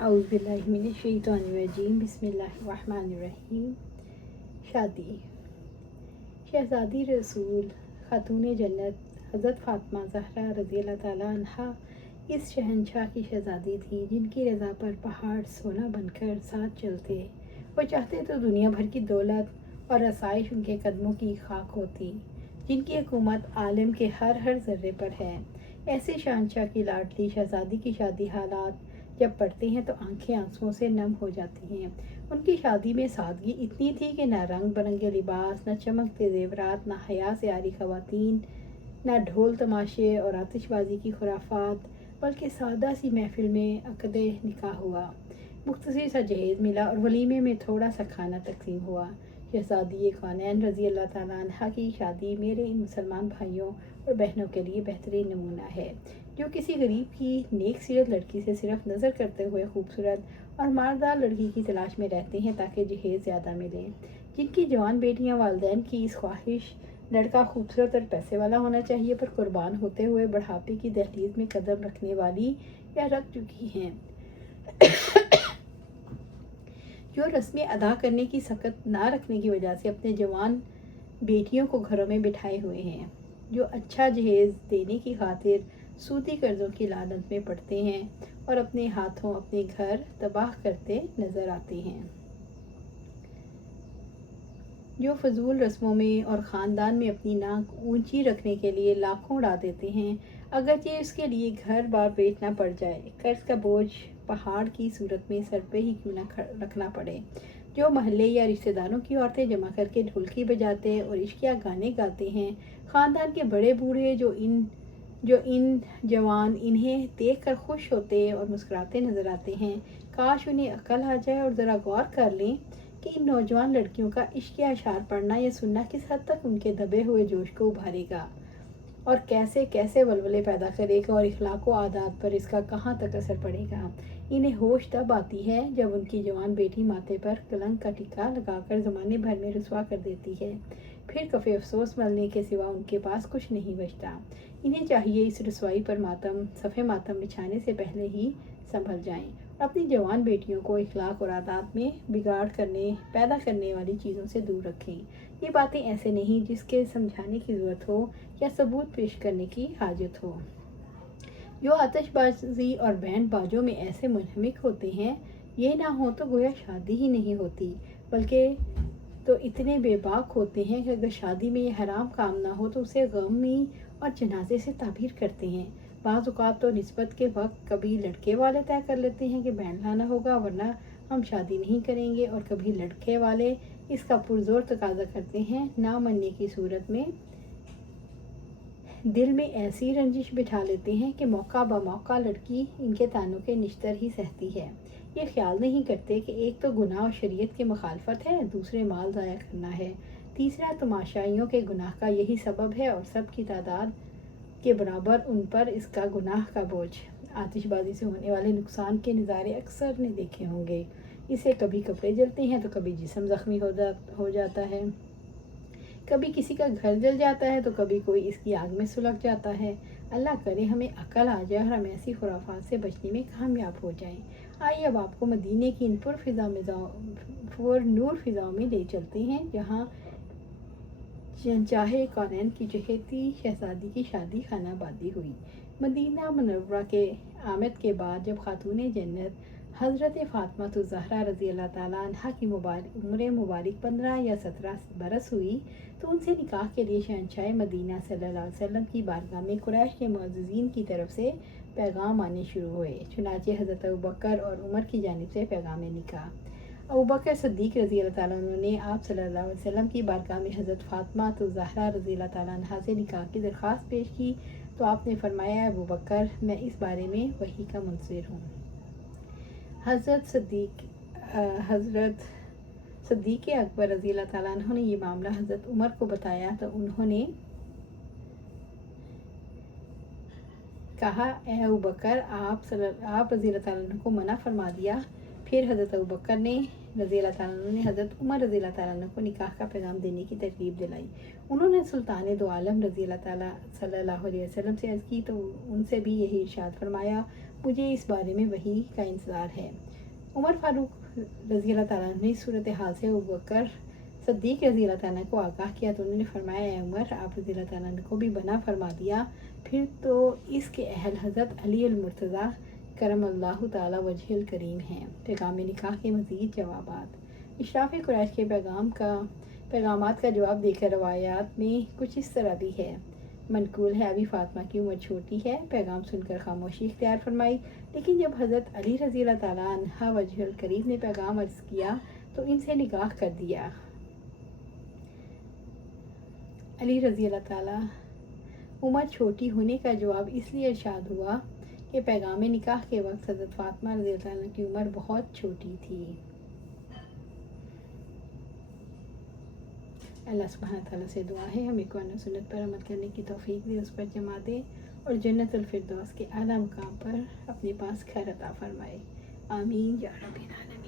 اعوذ باللہ من الشیطان الرجیم، بسم اللہ الرحمن الرحیم۔ شادی۔ شہزادی رسول خاتون جنت حضرت فاطمہ زہرا رضی اللہ تعالیٰ عنہا اس شہنشاہ کی شہزادی تھی جن کی رضا پر پہاڑ سونا بن کر ساتھ چلتے۔ وہ چاہتے تو دنیا بھر کی دولت اور آسائش ان کے قدموں کی خاک ہوتی، جن کی حکومت عالم کے ہر ذرے پر ہے۔ ایسے شہنشاہ کی لاڈلی شہزادی کی شادی حالات جب پڑھتے ہیں تو آنکھیں آنسوؤں سے نم ہو جاتی ہیں۔ ان کی شادی میں سادگی اتنی تھی کہ نہ رنگ برنگے لباس، نہ چمکتے زیورات، نہ حیا سے عاری خواتین، نہ ڈھول تماشے اور آتش بازی کی خرافات، بلکہ سادہ سی محفل میں عقد نکاح ہوا، مختصر سا جہیز ملا اور ولیمے میں تھوڑا سا کھانا تقسیم ہوا۔ شہزادی کونین رضی اللہ تعالیٰ عنہ کی شادی میرے ان مسلمان بھائیوں اور بہنوں کے لیے بہترین نمونہ ہے، جو کسی غریب کی نیک سیرت لڑکی سے صرف نظر کرتے ہوئے خوبصورت اور مالدار لڑکی کی تلاش میں رہتے ہیں تاکہ جہیز زیادہ ملے، جن کی جوان بیٹیاں والدین کی اس خواہش لڑکا خوبصورت اور پیسے والا ہونا چاہیے پر قربان ہوتے ہوئے بڑھاپے کی دہلیز میں قدم رکھنے والی یا رکھ چکی ہیں، جو رسمیں ادا کرنے کی سخت نہ رکھنے کی وجہ سے اپنے جوان بیٹیوں کو گھروں میں بٹھائے ہوئے ہیں، جو اچھا جہیز دینے کی خاطر سودی قرضوں کی لعنت میں پڑتے ہیں اور اپنے ہاتھوں اپنے گھر تباہ کرتے نظر آتے ہیں، جو فضول رسموں میں اور خاندان میں اپنی ناک اونچی رکھنے کے لیے لاکھوں اڑا دیتے ہیں، اگرچہ اس کے لیے گھر بار بیچنا پڑ جائے، قرض کا بوجھ پہاڑ کی صورت میں سر پہ ہی کیوں نہ رکھنا پڑے، جو محلے یا رشتہ داروں کی عورتیں جمع کر کے ڈھولکی بجاتے اور عشقیہ گانے گاتے ہیں، خاندان کے بڑے بوڑھے جو ان جوان انہیں دیکھ کر خوش ہوتے اور مسکراتے نظر آتے ہیں، کاش انہیں عقل آ جائے اور ذرا غور کر لیں کہ ان نوجوان لڑکیوں کا عشقیہ اشعار پڑھنا یا سننا کس حد تک ان کے دبے ہوئے جوش کو ابھارے گا اور کیسے کیسے ولولے پیدا کرے گا اور اخلاق و عادات پر اس کا کہاں تک اثر پڑے گا۔ انہیں ہوش تب آتی ہے جب ان کی جوان بیٹی ماتھے پر کلنک کا ٹکا لگا کر زمانے بھر میں رسوا کر دیتی ہے، پھر کفِ افسوس ملنے کے سوا ان کے پاس کچھ نہیں بچتا۔ انہیں چاہیے اس رسوائی پر صفِ ماتم بچھانے سے پہلے ہی سنبھل جائیں اور اپنی جوان بیٹیوں کو اخلاق اور عادات میں بگاڑ پیدا کرنے والی چیزوں سے دور رکھیں۔ یہ باتیں ایسے نہیں جس کے سمجھانے کی ضرورت ہو یا ثبوت پیش کرنے کی حاجت ہو، جو آتش بازی اور بینڈ باجوں میں ایسے منہمک ہوتے ہیں، یہ نہ ہو تو گویا شادی ہی نہیں ہوتی، بلکہ تو اتنے بے باک ہوتے ہیں کہ اگر شادی میں یہ حرام کام نہ ہو تو اسے غمی اور جنازے سے تعبیر کرتے ہیں۔ بعض اوقات تو نسبت کے وقت کبھی لڑکے والے طے کر لیتے ہیں کہ بینڈ لانا ہوگا ورنہ ہم شادی نہیں کریں گے، اور کبھی لڑکے والے اس کا پرزور تقاضا کرتے ہیں، نہ مننے کی صورت میں دل میں ایسی رنجش بٹھا لیتے ہیں کہ موقع بہ موقع لڑکی ان کے طعنوں کے نشتر ہی سہتی ہے۔ یہ خیال نہیں کرتے کہ ایک تو گناہ اور شریعت کے مخالفت ہے، دوسرے مال ضائع کرنا ہے، تیسرا تماشائیوں کے گناہ کا یہی سبب ہے اور سب کی تعداد کے برابر ان پر اس کا گناہ کا بوجھ۔ آتش بازی سے ہونے والے نقصان کے نظارے اکثر نے دیکھے ہوں گے، اس سے کبھی کپڑے جلتے ہیں تو کبھی جسم زخمی ہو جاتا ہے، کبھی کسی کا گھر جل جاتا ہے تو کبھی کوئی اس کی آگ میں سلگ جاتا ہے۔ اللہ کرے ہمیں عقل آ جائے اور ہم ایسی خرافات سے بچنے میں کامیاب ہو جائیں۔ آئیے اب آپ کو مدینے کی ان پر نور فضاؤں میں لے چلتے ہیں جہاں شہنشاہ کونین کی چہیتی شہزادی کی شادی خانہ بادی ہوئی۔ مدینہ منورہ کے آمد کے بعد جب خاتون جنت حضرت فاطمہ الزہرا رضی اللہ تعالیٰ عنہا کی عمر مبارک 15 یا 17 برس ہوئی تو ان سے نکاح کے لیے شہنشاہ مدینہ صلی اللہ علیہ وسلم کی بارگاہ میں قریش کے معززین کی طرف سے پیغام آنے شروع ہوئے، چنانچہ حضرت ابوبکر اور عمر کی جانب سے پیغام نکاح۔ ابوبکر صدیق رضی اللہ تعالیٰ عنہ نے آپ صلی اللہ علیہ وسلم کی بارگاہ میں حضرت فاطمہ الزہرا رضی اللہ تعالیٰ عنہا سے نکاح کی درخواست پیش کی تو آپ نے فرمایا، ابوبکر میں اس بارے میں وحی کا منتظر ہوں۔ حضرت صدیق اکبر رضی اللہ تعالیٰ عنہ نے یہ معاملہ حضرت عمر کو بتایا تو انہوں نے کہا، اے ابوبکر، آپ رضی اللہ تعالیٰ عنہ کو منع فرما دیا۔ پھر حضرت ابوبکر نے رضی اللہ تعالیٰ عنہ نے حضرت عمر رضی اللہ تعالیٰ عنہ کو نکاح کا پیغام دینے کی ترغیب دلائی۔ انہوں نے سلطان دو عالم رضی اللہ تعالیٰ صلی اللہ علیہ وسلم سے عرض کی تو ان سے بھی یہی ارشاد فرمایا، مجھے اس بارے میں وحی کا انتظار ہے۔ عمر فاروق رضی اللہ تعالیٰ نے صورتحال سے ابوبکر صدیق رضی اللہ تعالیٰ کو آگاہ کیا تو انہوں نے فرمایا، اے عمر، آپ رضی اللہ تعالیٰ کو بھی بنا فرما دیا، پھر تو اس کے اہل حضرت علی المرتضیٰ کرم اللہ تعالیٰ وجہ الکریم ہیں۔ پیغام نکاح کے مزید جوابات۔ اشراف قریش کے پیغامات کا جواب دے کر روایات میں کچھ اس طرح بھی ہے۔ منقول ہے، ابھی فاطمہ کی عمر چھوٹی ہے، پیغام سن کر خاموشی اختیار فرمائی، لیکن جب حضرت علی رضی اللہ تعالیٰ عنہ وجہ الکریم نے پیغام عرض کیا تو ان سے نکاح کر دیا۔ علی رضی اللہ تعالیٰ عمر چھوٹی ہونے کا جواب اس لیے ارشاد ہوا کہ پیغام نکاح کے وقت حضرت فاطمہ رضی اللہ تعالیٰ کی عمر بہت چھوٹی تھی۔ اللہ سبحانہ تعالیٰ سے دعا ہے ہمیں قرآن و سنت پر عمل کرنے کی توفیق دے، اس پر جما دے اور جنت الفردوس کے اعلیٰ مقام پر اپنے پاس خیر عطا فرمائے۔ آمین یا رب العالمین۔